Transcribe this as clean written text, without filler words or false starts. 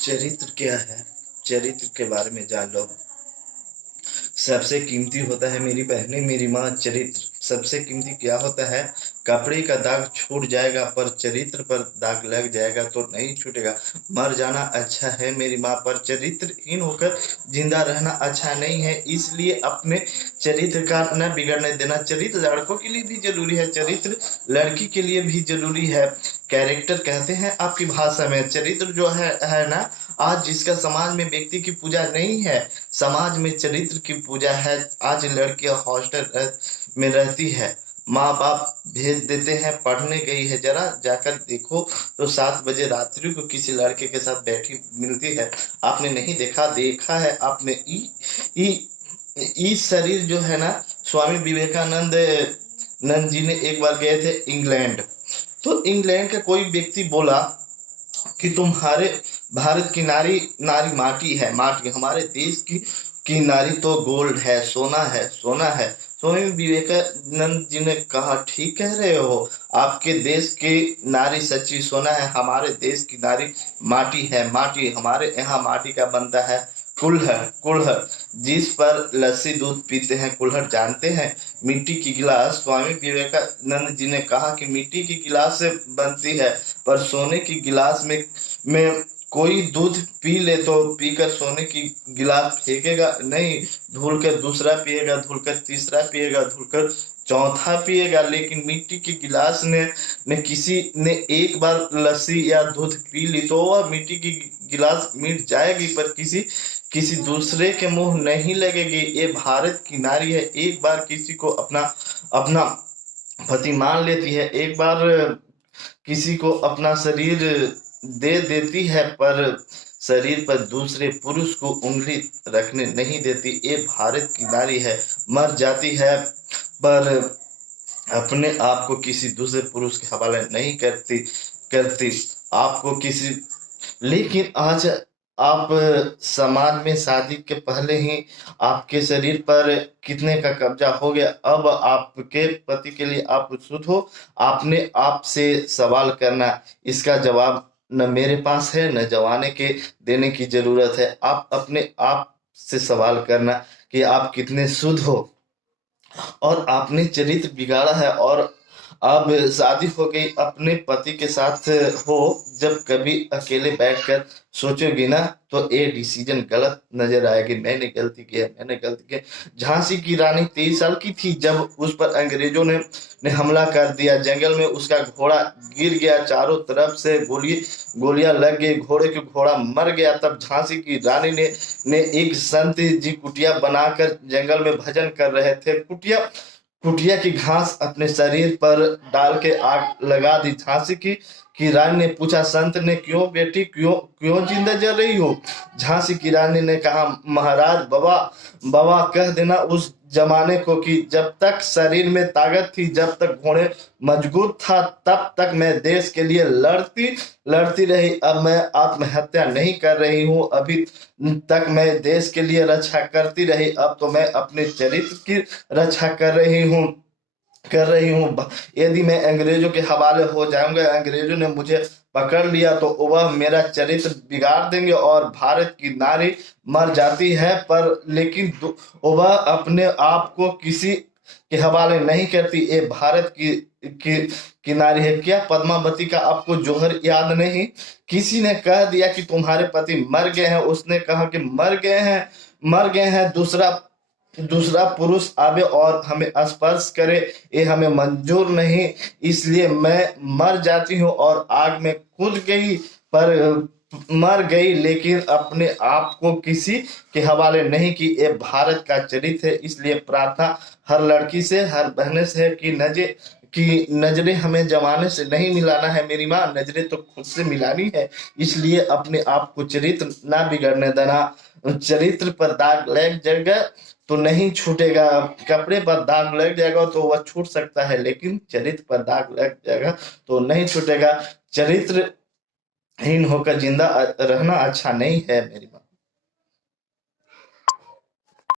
चरित्र क्या है? चरित्र के बारे में जान लो। सबसे कीमती होता है मेरी बहनें, मेरी माँ, चरित्र। सबसे कीमती क्या होता है? कपड़े का दाग छूट जाएगा पर चरित्र पर दाग लग जाएगा तो नहीं छूटेगा। मर जाना अच्छा है मेरी माँ, पर चरित्रहीन होकर जिंदा रहना अच्छा नहीं है। इसलिए अपने चरित्र का न बिगड़ने देना। चरित्र लड़कों के लिए भी जरूरी है, चरित्र लड़की के लिए भी जरूरी है। कैरेक्टर कहते हैं आपकी भाषा में। चरित्र जो है ना, आज जिसका समाज में व्यक्ति की पूजा नहीं है, समाज में चरित्र की पूजा है। आज लड़कियां हॉस्टल में रहती है, माँ बाप भेज देते हैं, पढ़ने गई है, जरा जाकर देखो तो 7 बजे रात्रि को किसी लड़के के साथ बैठी मिलती है। आपने नहीं देखा? देखा है आपने। ई ई शरीर जो है ना, स्वामी विवेकानंद नंद जी ने एक बार गए थे इंग्लैंड। तो इंग्लैंड का कोई व्यक्ति बोला कि तुम्हारे भारत की नारी नारी माटी है, माटी। हमारे देश की नारी तो गोल्ड है, सोना है, सोना है। स्वामी विवेकानंद जी ने कहा, ठीक कह रहे हो, आपके देश की नारी सच्ची सोना है, हमारे देश की नारी माटी है, माटी। हमारे यहाँ माटी का बनता है कुल्हड़, कुल्हड़ जिस पर लस्सी दूध पीते हैं। कुल्हड़ जानते हैं? मिट्टी की गिलास। स्वामी विवेकानंद जी ने कहा कि मिट्टी की गिलास से बनती है, पर सोने की गिलास में कोई दूध पी ले तो पीकर सोने की गिलास फेंकेगा नहीं, धुल कर दूसरा पिएगा, धुल कर तीसरा पिएगा, धुल कर चौथा पिएगा। लेकिन मिट्टी की गिलास ने किसी ने एक बार लस्सी या दूध पी ली तो वह मिट्टी की गिलास मिट जाएगी, पर किसी किसी दूसरे के मुंह नहीं लगेगी। ये भारत की नारी है, एक बार किसी को अपना अपना पति मान लेती है, एक बार किसी को अपना शरीर दे देती है, पर शरीर पर दूसरे पुरुष को उंगली रखने नहीं देती। ये भारत की नारी है। मर जाती है पर अपने आप को किसी दूसरे पुरुष के हवाले नहीं करती करती आपको किसी। लेकिन आज आप समाज में शादी के पहले ही आपके शरीर पर कितने का कब्जा हो गया। अब आपके पति के लिए आप उत्सुक हो, आपने आप से सवाल करना, इसका जवाब न मेरे पास है न जवाने के देने की जरूरत है। आप अपने आप से सवाल करना कि आप कितने शुद्ध हो और आपने चरित्र बिगाड़ा है। और अब शादी हो गई, अपने पति के साथ हो, जब कभी अकेले बैठकर सोचोगी ना तो ये डिसीजन गलत नजर आएगी। मैंने गलती किया, मैंने गलती किया। झांसी की रानी 23 साल की थी जब उस पर अंग्रेजों ने हमला कर दिया। जंगल में उसका घोड़ा गिर गया, चारों तरफ से गोलियां लग गई, घोड़ा मर गया। तब झांसी की रानी ने एक संत जी कुटिया बनाकर जंगल में भजन कर रहे थे। कुटिया कुटिया की घास अपने शरीर पर डाल के आग लगा दी। झांसी की रानी ने पूछा, संत ने, क्यों बेटी, क्यों क्यों जिंदा जल रही हो? झांसी की रानी ने कहा, महाराज, बाबा बाबा कह देना उस जमाने को कि जब तक शरीर में ताकत थी, जब तक घोड़े मजबूत था, तब तक मैं देश के लिए लड़ती लड़ती रही। अब मैं आत्महत्या नहीं कर रही हूँ, अभी तक मैं देश के लिए रक्षा करती रही, अब तो मैं अपने चरित्र की रक्षा कर रही हूँ। यदि मैं अंग्रेजों के हवाले हो जाऊंगा, अंग्रेजों ने मुझे पकड़ लिया तो वह मेरा चरित्र बिगाड़ देंगे। और भारत की नारी मर जाती है पर लेकिन वह अपने आप को किसी के हवाले नहीं करती। ये भारत की नारी है। क्या पद्मावती का आपको जोहर याद नहीं? किसी ने कह दिया कि तुम्हारे पति मर गए हैं, उसने कहा कि मर गए हैं, दूसरा दूसरा पुरुष आवे और हमें स्पर्श करे, ये हमें मंजूर नहीं, इसलिए मैं मर जाती हूँ। और आग में कूद गई पर मर गई, लेकिन अपने आप को किसी के हवाले नहीं की। ये भारत का चरित्र है। इसलिए प्रार्थना हर लड़की से, हर बहन से है कि नजरें हमें जमाने से नहीं मिलाना है मेरी माँ, नजरें तो खुद से मिलानी है। इसलिए अपने आप को चरित्र ना बिगड़ने देना। चरित्र पर दाग लग जाएगा तो नहीं छूटेगा। कपड़े पर दाग लग जाएगा तो वह छूट सकता है, लेकिन चरित्र पर दाग लग जाएगा तो नहीं छूटेगा। चरित्रहीन होकर जिंदा रहना अच्छा नहीं है मेरी माँ।